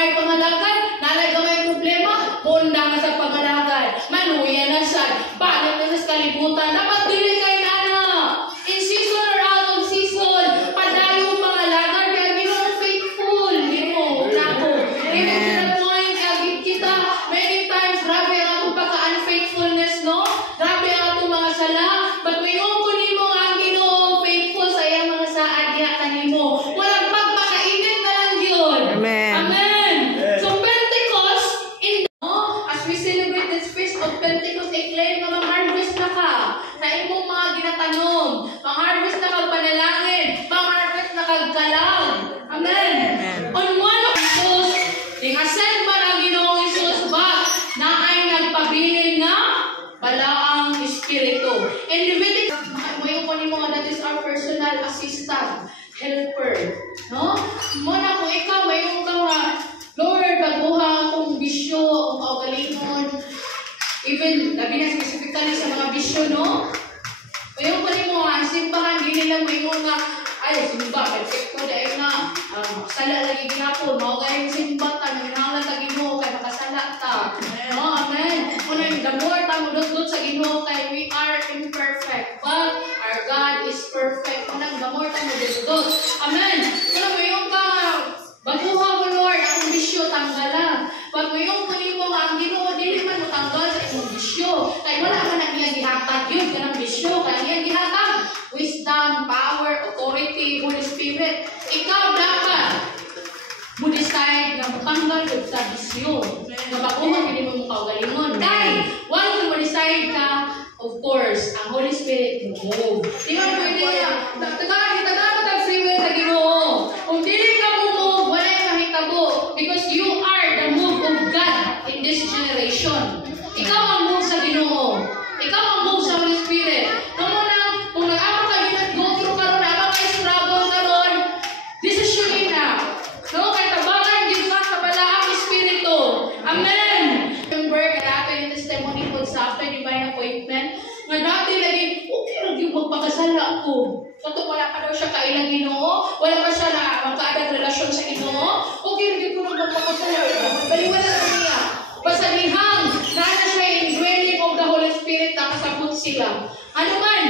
may pangalagan, nalay ka may problema, bunda ka sa pangalagan, manuya na siya, balik na sa kalibutan, dapat dili kay nana. In season or out of season, padayo pangalagan, kaya ginoo faithful, ginoo, nako. Even to the point, kaya kita, many times, grabe ang atong pagka-unfaithfulness, no? Grabe ang atong mga sala, but mayroon ko nimo ang ginoo faithful sa iyang mga saad, diha kanimo. Walang pagpakainit na lang yun. Amen. Amen. So Pentecost, as we celebrate this feast of Pentecost, i-claim na mag-harvest na ka sa imong mga ginatanom. Mag-harvest na kagpanalangin. Mag-harvest na kagkalang. Amen. On one of those, ihasend man ang Ginoong Hesus ba na ay nagpabilin nga balaang espiritu. In Leviticus, mayo ko nimo nga that is our personal assistant, helper. No? Muna kung ikaw, mayroon ka nga, Lord, baguha akong bisyo, akong kaugalingon. Even, labi na specifically sa mga bisyo, no? Mayroon pa rin mo nga, simbahan, hindi lang mayroon nga, ay, simba, perfect ko dahil na, sala lagi ginapon, mga kayong simba, tanong na Ginoo kay makasala ta. No? Amen. Muna yung the more tamudot-dot sa Ginoo kay we are imperfect, but our God is perfect. Muna the more tamudot-dot. Amen. Muna mayroon ka, baguha mo Lord, ang bisyo tanggalan. Pag mayroon ko nimo nga ang Ginoo dili man matanggal sa imong bisyo. Kay wala man ang iyang gihatag yun kanang bisyo, kay iyang gihatag wisdom, power, authority, Holy Spirit. Ikaw dapat mo decide na matanggal ug sa bisyo. Nga baguha kini mo kaugalingon. Kay once mo decide ka, of course, ang Holy Spirit mo move. Di ba pwede niya? Tagaan free will sa Ginoo. Kung dili ka mo move, wala yung mahitabo. Because you are the move of God in this generation. Ikaw ang move sa Ginoo. Ikaw ang move sa Holy Spirit. Kung nag-apa ka, go through ka ron, apa ka struggle ka ron, decision na. No? Kaya tabagan din ka sa balaang Espiritu. Amen! Remember, natin yung testimony ko sa after divine appointment, nga dati lagi, okay lang yung magpakasala ko. Kato wala pa daw siya kailang Ginoo, wala pa siya na magkaadang relasyon sa Ginoo, okay lang yung magpakasala. Baliwala na niya. Basta lihang, nana siya indwelling of the Holy Spirit, nakasabot sila. Ano man?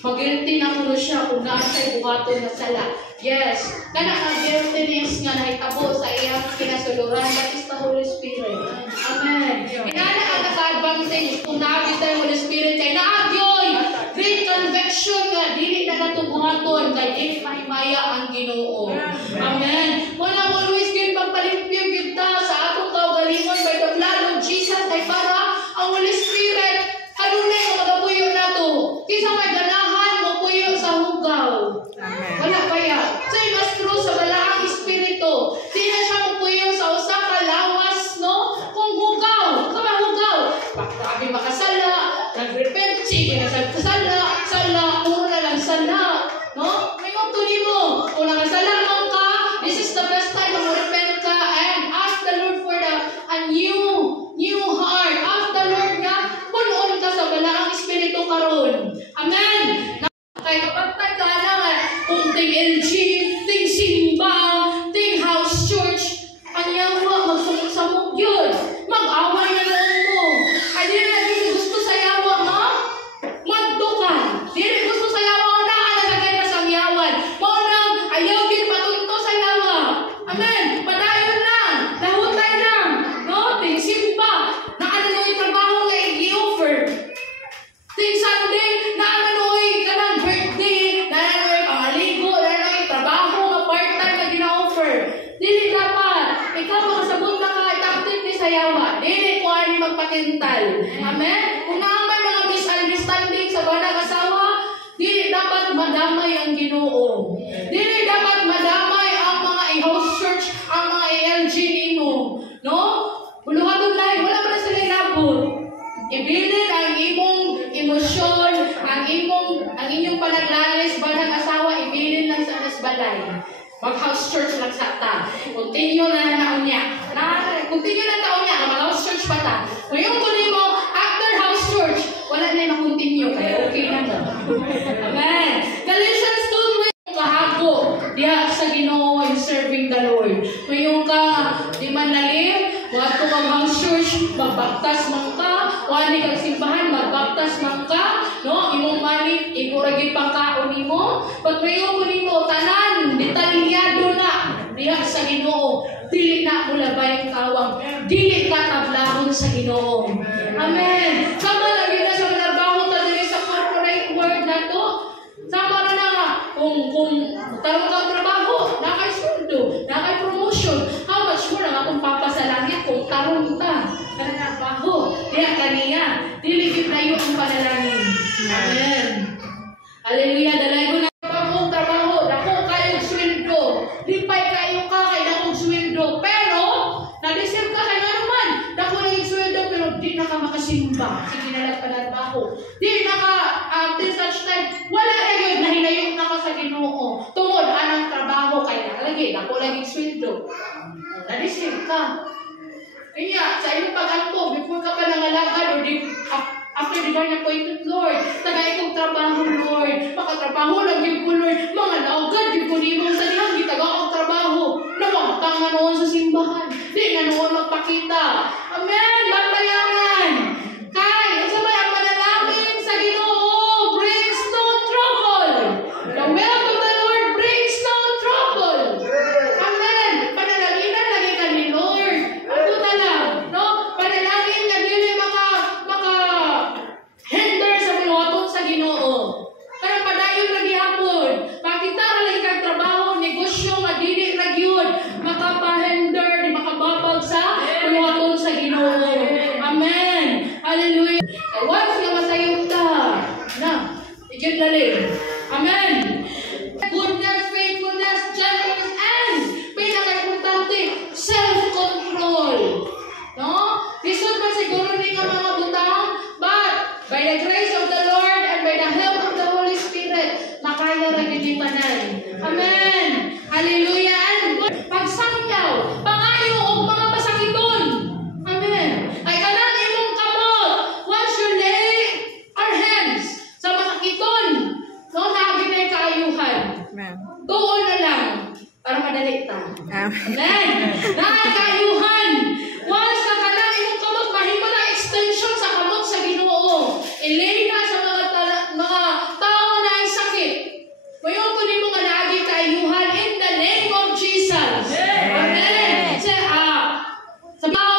Mag-guilty na kuno siya kung naan siya buhaton na sala. Yes. Kana ang guiltiness nga nahitabo sa iyang kinasuluran, that is the Holy Spirit. Amen. Inana ang naka-advantage kung naabit tayo Holy Spirit kay naagyoy. Great conviction nga, dili na natubuhaton kay dili mahimaya ang Ginoo. Amen. Muna always give pagpalimpyo kita sa atong kaugalingon by the blood of Jesus ay para ang Holy Spirit kanunay ang magapuyo nato. Kisa may ganahan mo puyo sa hugaw. Wala kaya. So it was true sa balaang Espiritu. Di na siya mapuyo sa usa ka lawas, no? Kung hugaw, kama hugaw. Pagkabi makasala, nag-repent, sige na sala, puro na lang sala. No? May magtuli mo. Kung nakasala mo ka, this is the best time na mo-repent ka and ask the Lord for a new heart. Ask the Lord nga, punoon ka sa balaang Espiritu karon. Amen. Kaya kapag ka na kung ting LG, ting simba, ting house church, kanyang magsamok yun. Mag-away na lang mo. Ay, di na gusto sa yawa mo? Magdo ka. Di na gusto sa yawa mo na alasagay na sa yawan. Maunang ayaw din patunto sa yawa. Amen. Padayon lang. Lahutay lang. No? Ting simba. Na ano yung trabaho nga i-offer. Ting Sunday, na ano kanang birthday, na ano pangaligo, na ano trabaho, nga part-time na gina-offer. Dili dapat. Ikaw makasabot na ka, taktik ni sayawa. Dili ko ani magpatintal. Amen? Kung naman mga misunderstanding sa banang asawa, dili dapat madamay ang Ginoo. Dili dapat madamay ang mga house church, ang mga ALG nimo. No? Buluhaton lang, wala pa na sila labot. Ibilin ang imong emosyon, ang inyong panaglalis, banang asawa, ibilin lang sa balay. Mag-house church lang sa ta. Continue na naon niya. Continue na taon niya, mag-house church pa ta. Kung yung kunin mo, after house church, wala na yung continue. Kaya okay na mo. Amen. Galatians 2, kahago diha sa Ginoo in serving the Lord. Mayong ka mag-house church, magbaptas man ka, wani kang simbahan, magbaptas man ka, no? Imong mani, ikuragi pa ka unimo, pagmayo ko nimo, tanan, detalyado na, diha sa Ginoo, dili na mula bayang kawang, dili ka tablahon sa Ginoo. Amen. Sama lagi na sa trabaho ta diri sa corporate world na to. Sama na kung tarong kang trabaho, nakay sweldo, nakay promotion, how much more ang akong papasalangit kung tarong ta na trabaho, diya kaniya, dili gyud na yung panalangin. Amen. Hallelujah. Dalay ko na trabaho, dako kayo sweldo, lipay kayo ka kay dakong sweldo, pero na-deserve ka kayo naman, dako na yung sweldo, pero di na ka makasimba sa ginalag pa na trabaho, di na ka till such time, wala na yun, nahinayok na ka sa Ginoo, tungod anang trabaho kaya lagi, dako lagi sweldo, na-deserve ka. Kaya sa iyong pag-angko, before ka pa nangalagad, or after divine appointment, Lord, tagay kong trabaho, Lord, makatrabaho lang yung ko, Lord, mga naugad yung kunimong sa niyang, gitaga akong trabaho, nawagtang nga noon sa simbahan, di na noon magpakita. Amen! Bantayangan! Kay, sa may panalangin sa Ginoo, brings no trouble. The will of the Lord brings no trouble. Amen! Panalaginan lagi ka ni Lord. Ako talang, no? Panalangin na dili hinder sa buhaton sa Ginoo. Kaya padayon lagi hapon. Makita ka lang kang trabaho, negosyo, madili ra gyud, makapahinder, di makababag sa buhaton sa Ginoo. Amen. Hallelujah. Once nga masayog ka, na, igyud lalim. Amen. Goodness, faithfulness, gentleness, and pinaka-importante, self-control. No? Lisod man siguro ni nga mga butang, but by the grace of the Lord and by the help of the Holy Spirit, makaya ra gyud ni tanan. Amen. Hallelujah. And pagsangyaw, pangayo og mga pasakiton. Amen. Ay kanang imong kamot, once you lay our hands sa masakiton, no, naginay kaayuhan. Amen. Tuon na lang para madali ta. Amen. Nakakayuhan. Once na kanang imong kamot, mahimo na extension sa kamot sa Ginoo. Ilay na sa mga tao na ay sakit. Mayon ko nimo nga naagi kaayuhan in the name of Jesus. Amen.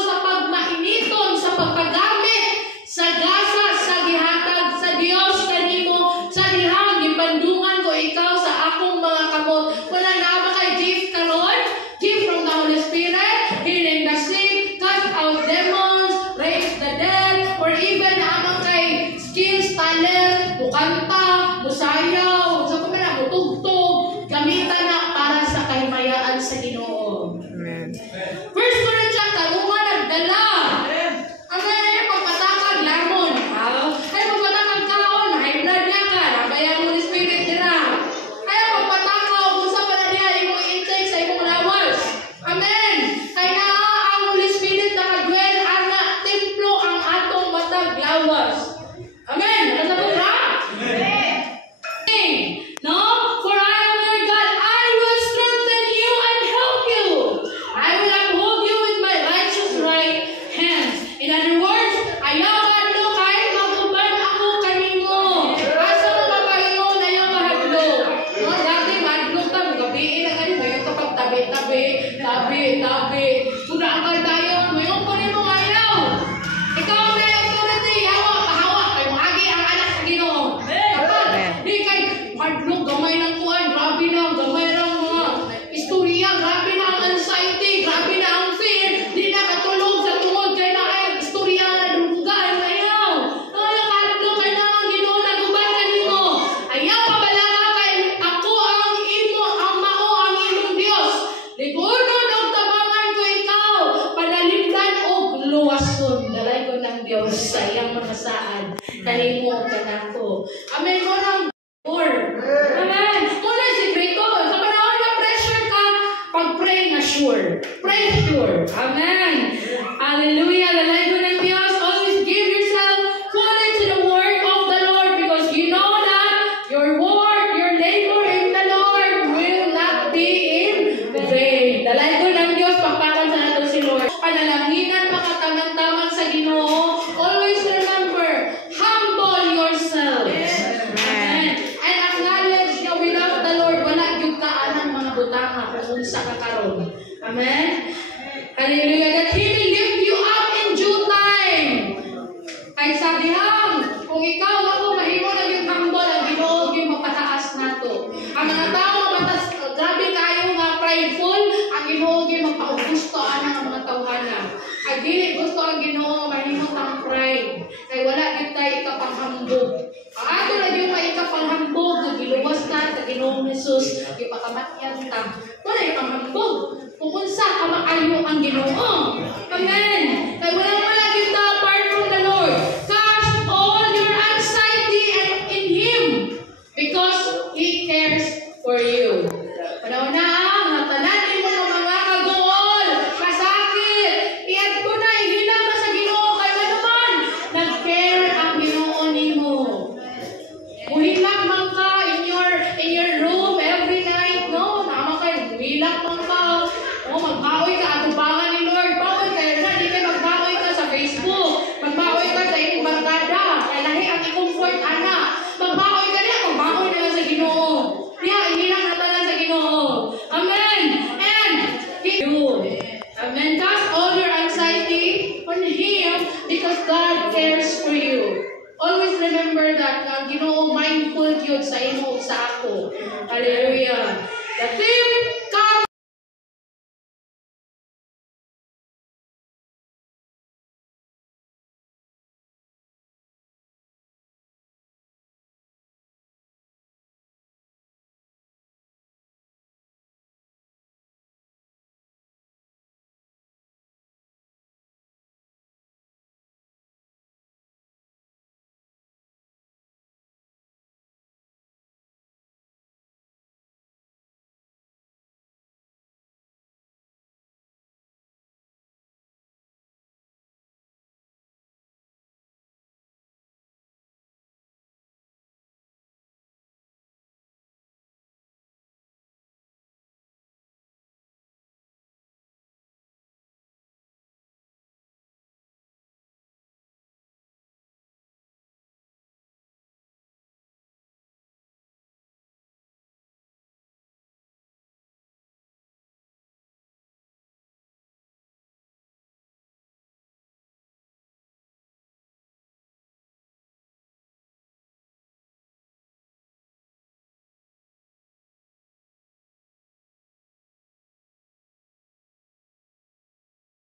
Sa pagmainiton, sa pagpagamit, sa gasa, sa gihatag, sa Dios kanimo, sa dihang gipandungan ko ikaw sa akong mga kamot. Wala na ba kay gift karon? Gift from the Holy Spirit, healing the sick, cast out demons, raise the dead, or even amang kay skills, talent, mukanta, musayaw, sa kumana, mutugtog, gamitan na para sa kahimayaan sa Ginoo. Amen. First Corinthians, karungan nagdala. Amen. Pagpatakag, lamon. Ay, pagpatakag kaon, high blood niya ka, nabayang Holy Spirit nila. Ay, pagpatakag, kung sa panadihan, imong intake sa imong lawas. Amen. Kaya ang Holy Spirit nakadwell, ang templo ang atong matag lawas. Amen. Ano po ba? Amen. No? For I am your God, I will strengthen you and help you. I will uphold you with my righteous right hands. In other words, ayaw mahadlo kay maguban ako kanimo. Asa mo mapaingon, ayaw mahadlo. No? Dati mahadlo ka, magabiin na kanimo, yung kapag tabi-tabi, tabi-tabi. Kung naakal tayo, mayroon ko nimo ayaw. Ikaw ang may authority, hawa, kay maagi ang anak sa Ginoo. Kapag di kay mahadlo, gamay ng kuan, grabe na, gamay ng mga istorya, grabe na ang anxiety, grabe na ang fear, di na katulog sa tungod kay na ay istorya na dunggan, ayaw. Ang nakahadlo kay na ang Ginoo naguban kanimo. Ayaw pabalaga kay ako ang imo, ang mao ang imong Dios. Ligunon og tabangan ko ikaw, panalimdan og luwason. Dalay ko ng Dios sa iyang mga saan, kanimo kanako. Amen mo ng Lord. Amen. Muna sikreto. Sa panahon na pressure ka, pag-pray na sure. Pray sure. Amen. Hallelujah. Dalay ko ng Diyos. Always give yourself fully to the word of the Lord because you know that your work, your labor in the Lord will not be in vain. Dalay ko ng Diyos. Pagpakan sa nato si Lord. Panalanginan unsa ka karon. Amen. Hallelujah. That He will lift you up in due time. Kay sabi ham, kung ikaw ako mahimo na yung humble, ang Ginoo yung mapataas nato. Ang mga tao matas grabe kayo nga prideful, ang Ginoo yung magpaugusto ang mga tawhana. Ay dili gusto ang Ginoo mahimo tang pride. Kay wala gyud tay ikapanghambog. Ang ato na yung ikapanghambog nga giluwas na sa Ginoong Hesus, ipakamatyan ta. Wala ikapanghambog. Kung unsa ka maayo ang Ginoo. Amen. Kay wala gyud ta apart from the Lord. Cast all your anxiety in Him because He cares for you. Una-una, mga tanan mo ng mga kagool, kasakit, iyan ko na, ihinang ka sa Ginoo, kaya naman, nag-care ang Ginoo nimo. Muhilak man ka in your room every night, no? Nama kayo, muhilak man ka. O, magbaoy ka, atubangan ni Lord. Baoy kayo na, di kayo magbaoy ka sa Facebook. Magbaoy ka sa iyong barkada. Kaya lahi ang i-comfort, anak. Magbaoy ka na, magbaoy na sa Ginoo. Kaya, ihinang na tanan sa Ginoo. Amen. And, Amen. Cast all your anxiety on Him because God cares for you. Always remember that ang Ginoo mindful yun sa imo sa ako. Hallelujah. The theme